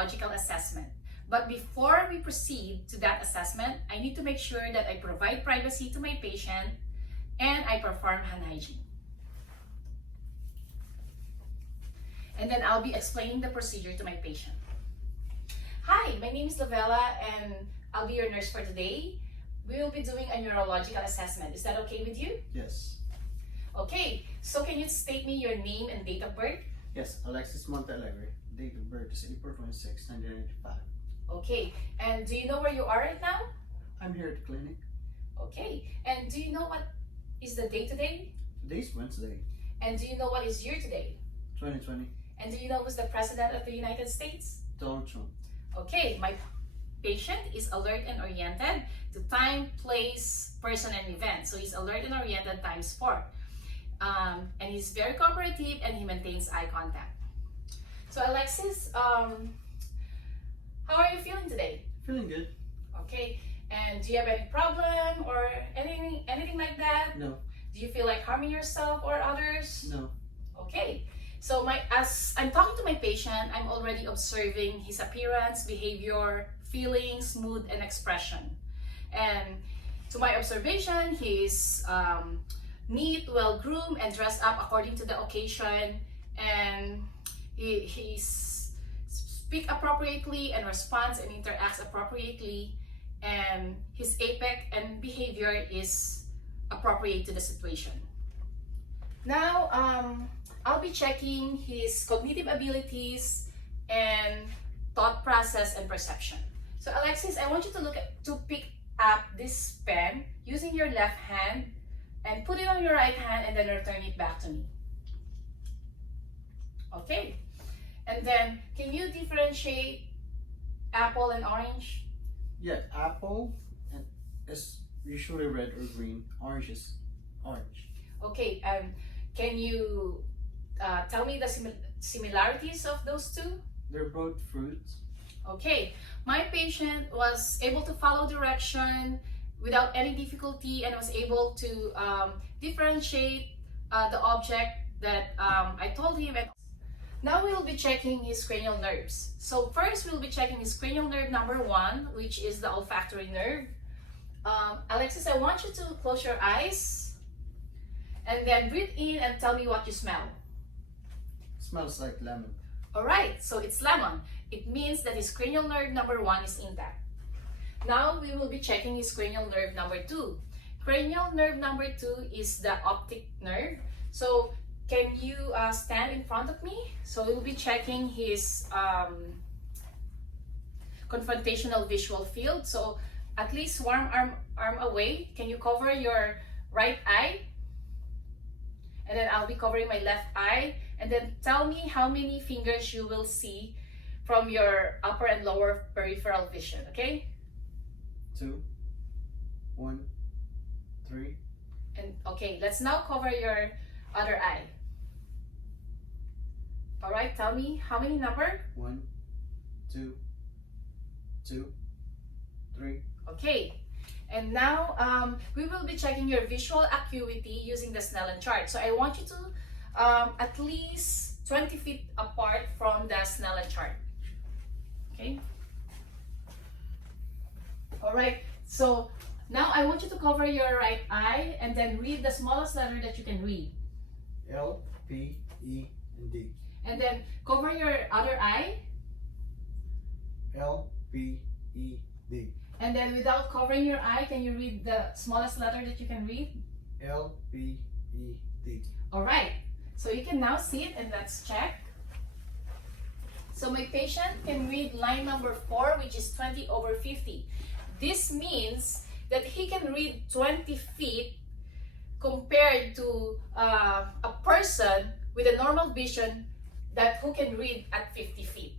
neurological assessment. But before we proceed to that assessment, I need to make sure that I provide privacy to my patient and I perform hand hygiene. And then I'll be explaining the procedure to my patient. Hi, my name is Lavella and I'll be your nurse for today. We will be doing a neurological assessment. Is that okay with you? Yes. Okay, so can you state me your name and date of birth? Yes, Alexis Montalegre. Date of birth is April 26, 1995. Okay, and do you know where you are right now? I'm here at the clinic. Okay, and do you know what is the day today? Today's Wednesday, And do you know what is year today? 2020. And do you know who's the President of the United States? Donald Trump. Okay, my patient is alert and oriented to time, place, person, and event. So he's alert and oriented times 4. And he's very cooperative and he maintains eye contact. So Alexis, how are you feeling today? Feeling good? Okay, and do you have any problem or anything like that? No. Do you feel like harming yourself or others? No. Okay, so as I'm talking to my patient, I'm already observing his appearance, behavior, feelings, mood, and expression. And to my observation, he's neat, well-groomed, and dressed up according to the occasion. And he speaks appropriately and responds and interacts appropriately. And his apex and behavior is appropriate to the situation. Now, I'll be checking his cognitive abilities and thought process and perception. So Alexis, I want you to pick up this pen using your left hand and put it on your right hand and then return it back to me. Okay. And then, can you differentiate apple and orange? Yeah, apple is usually red or green. Orange is orange. Okay. Can you tell me the similarities of those two? They're both fruits. Okay, my patient was able to follow direction without any difficulty and was able to differentiate the object that I told him. And now we'll be checking his cranial nerves. So first we'll be checking his cranial nerve number 1, which is the olfactory nerve. Alexis, I want you to close your eyes and then breathe in and tell me what you smell. Smells like lemon. Alright, so it's lemon. It means that his cranial nerve number 1 is intact. Now we will be checking his cranial nerve number 2. Cranial nerve number 2 is the optic nerve. So can you stand in front of me? So we'll be checking his confrontational visual field. So at least one arm away. Can you cover your right eye? And then I'll be covering my left eye. And then tell me how many fingers you will see from your upper and lower peripheral vision, okay? 2, 1, 3. And okay, let's now cover your other eye. All right, tell me how many number? 1, 2, 2, 3. Okay, and now we will be checking your visual acuity using the Snellen chart. So I want you to at least 20 feet apart from the Snellen chart. Okay. All right. So now I want you to cover your right eye and then read the smallest letter that you can read. L, P, E, and D. And then cover your other eye. L, P, E, D. And then without covering your eye, can you read the smallest letter that you can read? L, P, E, D. All right. So you can now see it and let's check. So my patient can read line number 4, which is 20/50. This means that he can read 20 feet compared to a person with a normal vision who can read at 50 feet.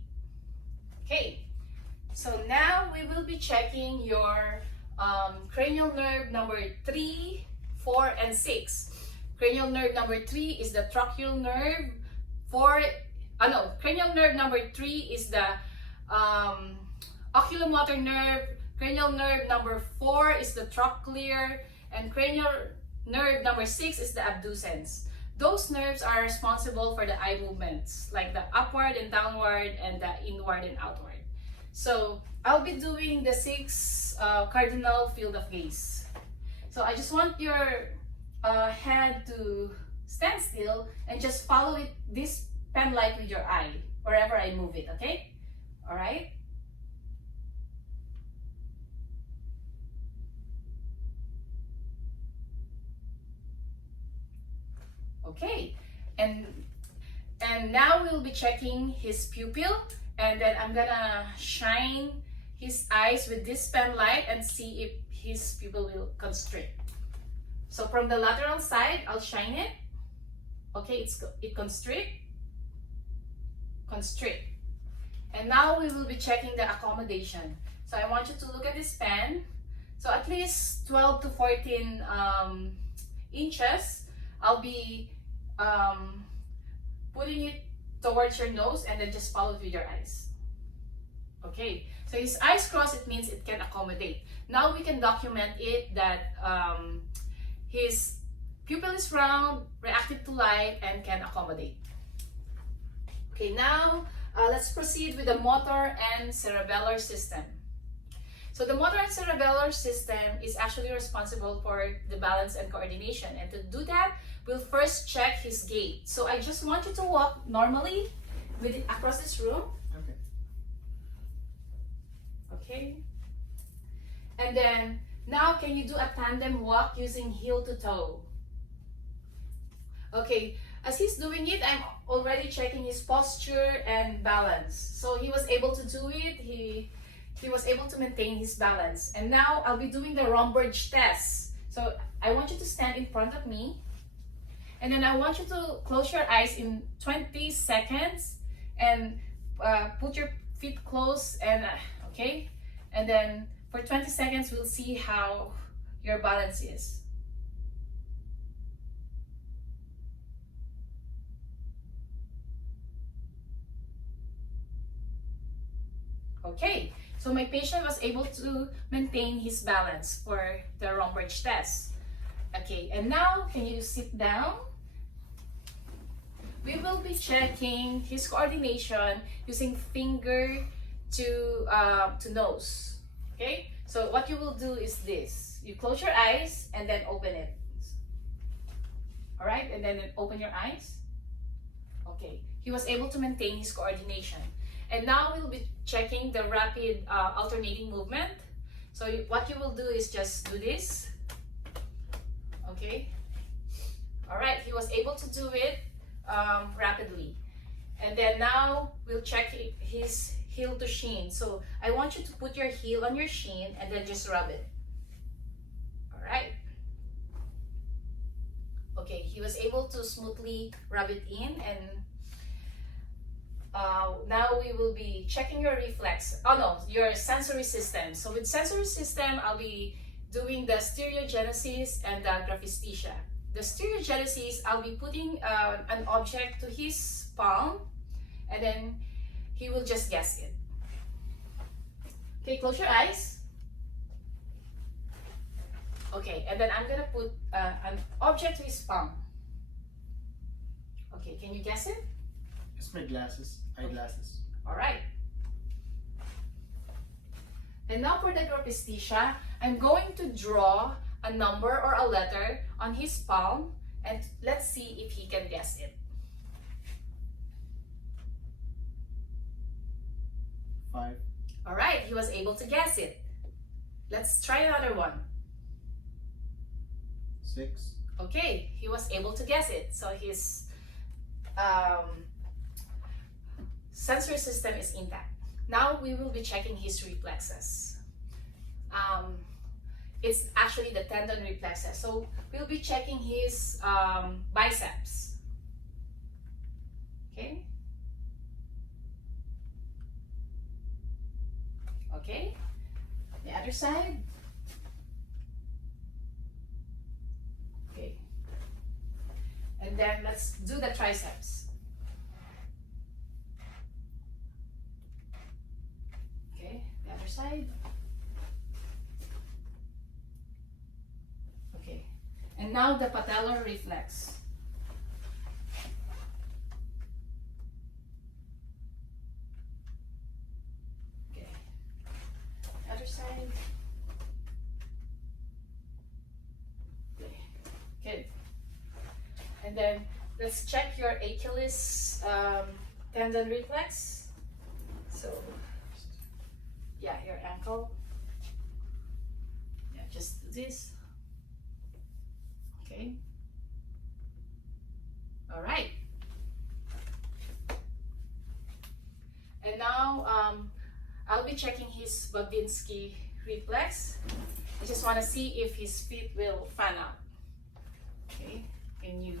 Okay, so now we will be checking your cranial nerve number 3, 4, and 6. Cranial nerve number 3 is the tracheal nerve. Cranial nerve number 3 is the oculomotor nerve. Cranial nerve number 4 is the trochlear, and cranial nerve number 6 is the abducens. those nerves are responsible for the eye movements, like the upward and downward and the inward and outward. So I'll be doing the 6 cardinal field of gaze. So I just want your head to stand still and just follow it, this pen light with your eye, wherever I move it, okay? All right? Okay, and now we'll be checking his pupil, and then I'm gonna shine his eyes with this pen light and see if his pupil will constrict. So from the lateral side, I'll shine it. Okay, it constrict. And now we will be checking the accommodation. So I want you to look at this pen. So at least 12 to 14 inches. I'll be putting it towards your nose and then just follow it with your eyes. Okay, so his eyes crossed, it means it can accommodate. Now we can document it that his pupil is round, reactive to light, and can accommodate. Okay, now let's proceed with the motor and cerebellar system. So the motor and cerebellar system is actually responsible for the balance and coordination. And to do that, we'll first check his gait. So I just want you to walk normally with it across this room. Okay. Okay. And then now can you do a tandem walk using heel to toe? Okay. As he's doing it, I'm already checking his posture and balance. So he was able to do it. He was able to maintain his balance. And now I'll be doing the Romberg test. So I want you to stand in front of me. And then I want you to close your eyes in 20 seconds and put your feet close and okay. And then for 20 seconds, we'll see how your balance is. Okay, so my patient was able to maintain his balance for the Romberg test. Okay, and now can you sit down? We will be checking his coordination using finger to nose. Okay, so what you will do is this: you close your eyes and then open it. All right, and then open your eyes. Okay, he was able to maintain his coordination. And now we'll be checking the rapid alternating movement. So what you will do is just do this. Okay. All right, he was able to do it rapidly. And then now we'll check his heel to shin. So I want you to put your heel on your shin and then just rub it. All right. Okay, he was able to smoothly rub it in, and now we will be checking your your sensory system. So with sensory system, I'll be doing the stereogenesis and the graphesthesia. The stereogenesis, I'll be putting an object to his palm, and then he will just guess it. Okay, close your eyes. Okay, and then I'm gonna put an object to his palm. Okay, can you guess it? It's my glasses, eyeglasses. All right. And now for the graphesthesia, I'm going to draw a number or a letter on his palm, and let's see if he can guess it. 5. All right, he was able to guess it. Let's try another one. 6. Okay, he was able to guess it. So his sensory system is intact. Now we will be checking his reflexes. It's actually the tendon reflexes. So we'll be checking his biceps. Okay. Okay. The other side. Okay. And then let's do the triceps. Okay, the other side. Okay, and now the patellar reflex. then let's check your Achilles tendon reflex. So yeah, your ankle. Yeah, just do this. Okay. All right. And now I'll be checking his Babinski reflex. I just want to see if his feet will fan out. Okay, can you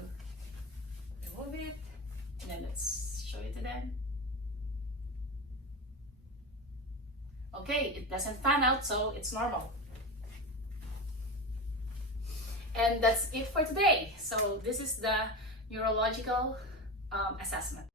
remove it? And then let's show it to them. Okay, it doesn't fan out, so it's normal. And that's it for today. So this is the neurological assessment.